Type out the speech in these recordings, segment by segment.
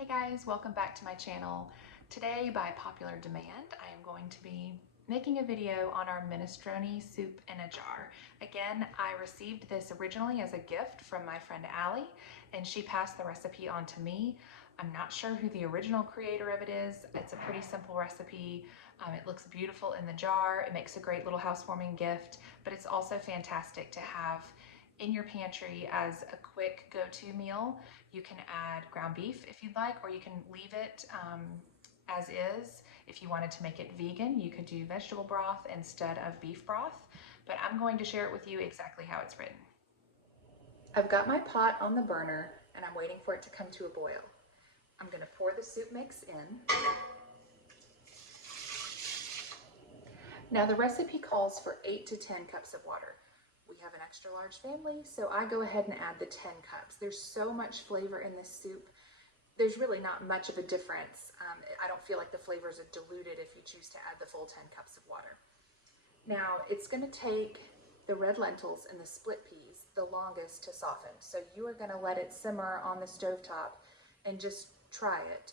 Hey guys, welcome back to my channel. Today, by popular demand, I am going to be making a video on our minestrone soup in a jar. Again, I received this originally as a gift from my friend Allie, and she passed the recipe on to me. I'm not sure who the original creator of it is. It's a pretty simple recipe. It looks beautiful in the jar. It makes a great little housewarming gift, but it's also fantastic to have in your pantry as a quick go-to meal. You can add ground beef if you'd like, or you can leave it as is. If you wanted to make it vegan, you could do vegetable broth instead of beef broth, but I'm going to share it with you exactly how it's written. I've got my pot on the burner and I'm waiting for it to come to a boil. I'm going to pour the soup mix in. Now the recipe calls for 8 to 10 cups of water. We have an extra large family, so I go ahead and add the 10 cups. There's so much flavor in this soup. There's really not much of a difference. I don't feel like the flavors are diluted if you choose to add the full 10 cups of water. Now, it's going to take the red lentils and the split peas the longest to soften. So you are going to let it simmer on the stovetop and just try it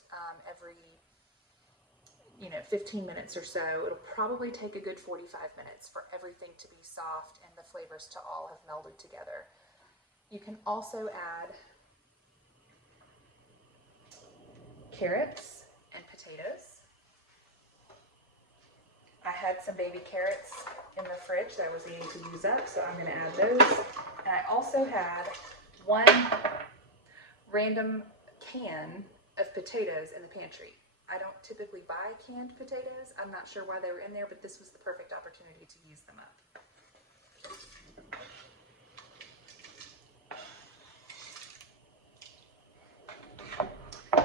every 15 minutes or so. It'll probably take a good 45 minutes for everything to be soft and the flavors to all have melded together. You can also add carrots and potatoes. I had some baby carrots in the fridge that I was needing to use up, so I'm going to add those. And I also had one random can of potatoes in the pantry. I don't typically buy canned potatoes. I'm not sure why they were in there, but this was the perfect opportunity to use them up.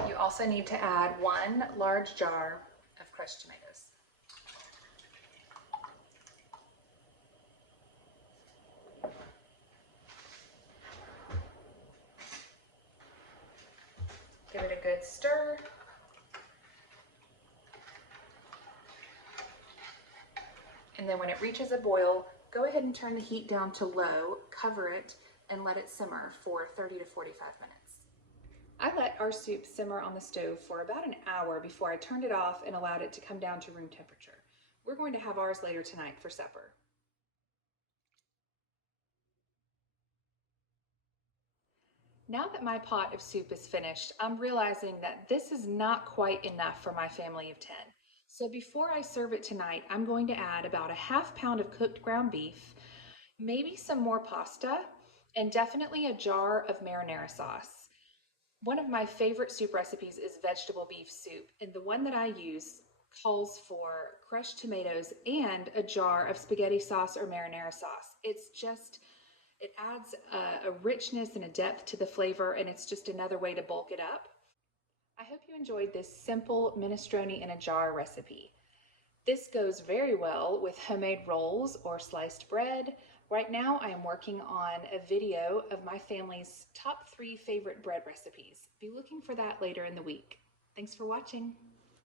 You also need to add 1 large jar of crushed tomatoes. Give it a good stir. And then when it reaches a boil, go ahead and turn the heat down to low, cover it, and let it simmer for 30 to 45 minutes. I let our soup simmer on the stove for about an hour before I turned it off and allowed it to come down to room temperature. We're going to have ours later tonight for supper. Now that my pot of soup is finished, I'm realizing that this is not quite enough for my family of 10. So before I serve it tonight, I'm going to add about a ½ pound of cooked ground beef, maybe some more pasta, and definitely a jar of marinara sauce. One of my favorite soup recipes is vegetable beef soup, and the one that I use calls for crushed tomatoes and a jar of spaghetti sauce or marinara sauce. It adds a richness and a depth to the flavor, and it's just another way to bulk it up. I hope you enjoyed this simple minestrone in a jar recipe. This goes very well with homemade rolls or sliced bread. Right now I am working on a video of my family's top 3 favorite bread recipes. Be looking for that later in the week. Thanks for watching.